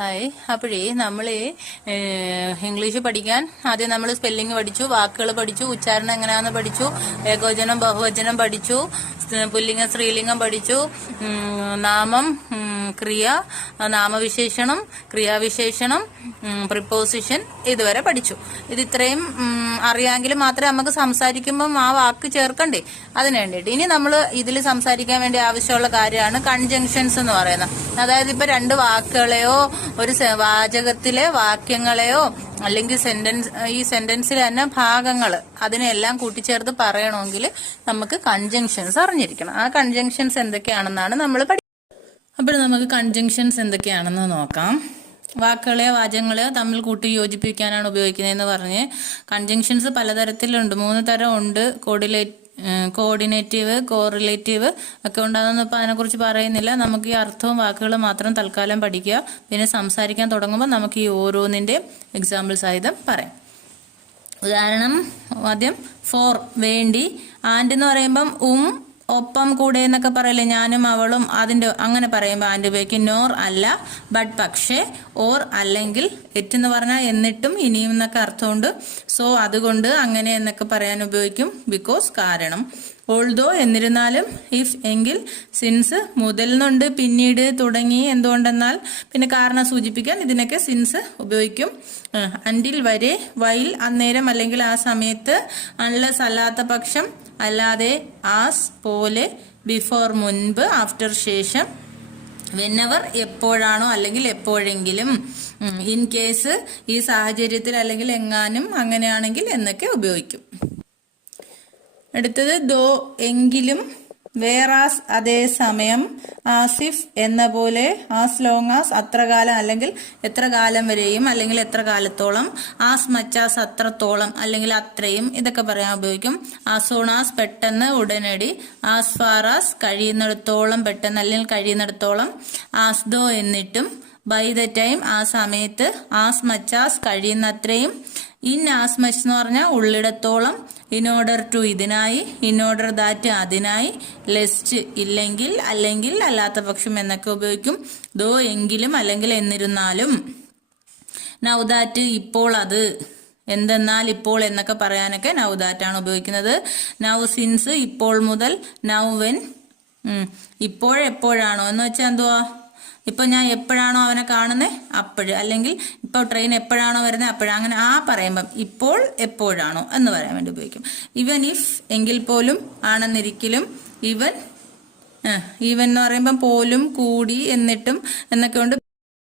Hi. അപ്പോഴേ നമ്മൾ English പഠിക്കാൻ ആദ്യം നമ്മൾ സ്പെല്ലിംഗ് പഠിച്ചു, വാക്കുകൾ പഠിച്ചു, ഉച്ചാരണം എങ്ങനെയാണെന്ന് പഠിച്ചു, ഏകവചനം ബഹുവചനം പഠിച്ചു, പുല്ലിംഗം സ്ത്രീലിംഗം പഠിച്ചു, നാമം, ക്രിയ, നാമവിശേഷണം, ക്രിയാവിശേഷണം, പ്രിപ്പോസിഷൻ ഇതുവരെ പഠിച്ചു. ഇത്രയും അറിയാമെങ്കിൽ മാത്രമേ നമുക്ക് സംസാരിക്കുമ്പം ആ വാക്ക് ചേർക്കണ്ടേ, അതിന് വേണ്ടിയിട്ട്. ഇനി നമ്മൾ ഇതിൽ സംസാരിക്കാൻ വേണ്ടി ആവശ്യമുള്ള കാര്യമാണ് കൺജങ്ഷൻസ് എന്ന് പറയുന്നത്. അതായത് ഇപ്പൊ രണ്ട് വാക്കുകളെയോ ഒരു വാചകത്തിലെ വാക്യങ്ങളെയോ അല്ലെങ്കിൽ ഈ സെന്റൻസിൽ തന്നെ ഭാഗങ്ങൾ അതിനെല്ലാം കൂട്ടിച്ചേർത്ത് പറയണമെങ്കിൽ നമുക്ക് കൺജങ്ഷൻസ് അറിഞ്ഞിരിക്കണം. ആ കൺജങ്ഷൻസ് എന്തൊക്കെയാണെന്നാണ് നമ്മൾ പഠിക്കുന്നത്. അപ്പോൾ നമുക്ക് കൺജങ്ഷൻസ് എന്തൊക്കെയാണെന്ന് നോക്കാം. വാക്കുകളെയോ വാചകങ്ങളെയോ തമ്മിൽ കൂട്ടി യോജിപ്പിക്കാനാണ് ഉപയോഗിക്കുന്നതെന്ന് പറഞ്ഞ് കൺജങ്ഷൻസ് പലതരത്തിലുണ്ട്, 3 തരം ഉണ്ട്. കോർഡിനേറ്റീവ്, കോറിലേറ്റീവ് ഒക്കെ ഉണ്ട്. അതൊന്നും ഇപ്പം അതിനെക്കുറിച്ച് പറയുന്നില്ല. നമുക്ക് ഈ അർത്ഥവും വാക്കുകളും മാത്രം തൽക്കാലം പഠിക്കുക. പിന്നെ സംസാരിക്കാൻ തുടങ്ങുമ്പോൾ നമുക്ക് ഈ ഓരോന്നിൻ്റെ എക്സാമ്പിൾ സഹിതം പറയാം. ഉദാഹരണം ആദ്യം ഫോർ വേണ്ടി. ആൻഡ് എന്ന് പറയുമ്പം ഒപ്പം കൂടെ എന്നൊക്കെ പറയില്ലേ, ഞാനും അവളും, അതിൻ്റെ അങ്ങനെ പറയുമ്പോൾ ആൻഡ് ഉപയോഗിക്കും. നോർ അല്ല, ബട്ട് പക്ഷേ, ഓർ അല്ലെങ്കിൽ, എറ്റ് എന്ന് പറഞ്ഞാൽ എന്നിട്ടും ഇനിയും എന്നൊക്കെ അർത്ഥമുണ്ട്. സോ അതുകൊണ്ട് അങ്ങനെ എന്നൊക്കെ പറയാൻ ഉപയോഗിക്കും. ബിക്കോസ് കാരണം. ഓൾദോ എന്നിരുന്നാലും, ഇഫ് എങ്കിൽ, സിൻസ് മുതൽ നിന്നുണ്ട്, പിന്നീട്, തുടങ്ങി, എന്തുകൊണ്ടെന്നാൽ, പിന്നെ കാരണം സൂചിപ്പിക്കാൻ ഇതിനൊക്കെ സിൻസ് ഉപയോഗിക്കും. അൻറ്റിൽ വരെ, വൈൽ അന്നേരം അല്ലെങ്കിൽ ആ സമയത്ത്, അൺലെസ് അല്ലാത്ത പക്ഷം, അല്ലാതെ, ആസ് പോലെ, ബിഫോർ മുൻപ്, ആഫ്റ്റർ ശേഷം, വെനെവർ എപ്പോഴാണോ അല്ലെങ്കിൽ എപ്പോഴെങ്കിലും, ഇൻ കേസ് ഈ സാഹചര്യത്തിൽ അല്ലെങ്കിൽ എങ്ങാനും അങ്ങനെയാണെങ്കിൽ എന്നൊക്കെ ഉപയോഗിക്കും. അടുത്തത് ദോ എങ്കിലും, വേറാസ് അതേസമയം, ആസിഫ് എന്ന പോലെ, ആസ് ലോങ് ആസ് അത്ര കാലം അല്ലെങ്കിൽ എത്ര കാലം വരെയും അല്ലെങ്കിൽ എത്ര കാലത്തോളം, ആസ് മച്ചാസ് അത്രത്തോളം അല്ലെങ്കിൽ അത്രയും, ഇതൊക്കെ പറയാൻ ഉപയോഗിക്കും. ആസോണാസ് പെട്ടെന്ന് ഉടനടി, ആസ് ഫാറാസ് കഴിയുന്നിടത്തോളം പെട്ടെന്ന് അല്ലെങ്കിൽ കഴിയുന്നിടത്തോളം, ആസ് ദോ എന്നിട്ടും, ബൈ ദ ടൈം ആ സമയത്ത്, ആസ് മച്ചാസ് കഴിയുന്നത്രയും, ഇൻ ആസ് മച്ച് എന്ന് പറഞ്ഞാൽ ഉള്ളിടത്തോളം, ഇൻ ഓർഡർ ടു ഇതിനായി, ഇൻ ഓർഡർ ദാറ്റ് അതിനായി, ലെസ്റ്റ് ഇല്ലെങ്കിൽ അല്ലെങ്കിൽ അല്ലാത്ത പക്ഷം എന്നൊക്കെ ഉപയോഗിക്കും. ദോ എങ്കിലും അല്ലെങ്കിൽ എന്നിരുന്നാലും. നൗ ദാറ്റ് ഇപ്പോൾ അത്, എന്തെന്നാൽ ഇപ്പോൾ എന്നൊക്കെ പറയാനൊക്കെ നൗ ദാറ്റ് ആണ് ഉപയോഗിക്കുന്നത്. നൗ സിൻസ് ഇപ്പോൾ മുതൽ, നൗ വെൻ ഇപ്പോഴെപ്പോഴാണോ എന്ന് വെച്ചാൽ എന്തുവാ, ഇപ്പൊ ഞാൻ എപ്പോഴാണോ അവനെ കാണുന്നത് അപ്പോഴ്, അല്ലെങ്കിൽ ഇപ്പൊ ട്രെയിൻ എപ്പോഴാണോ വരുന്നത് അപ്പോഴാണ്, അങ്ങനെ ആ പറയുമ്പം ഇപ്പോൾ എപ്പോഴാണോ എന്ന് പറയാൻ വേണ്ടി ഉപയോഗിക്കും. ഇവൻ ഇഫ് എങ്കിൽ പോലും, ആണെന്നിരിക്കലും, ഈവൻ എന്ന് പറയുമ്പം പോലും, കൂടി, എന്നിട്ടും എന്നൊക്കെ ഉണ്ട്.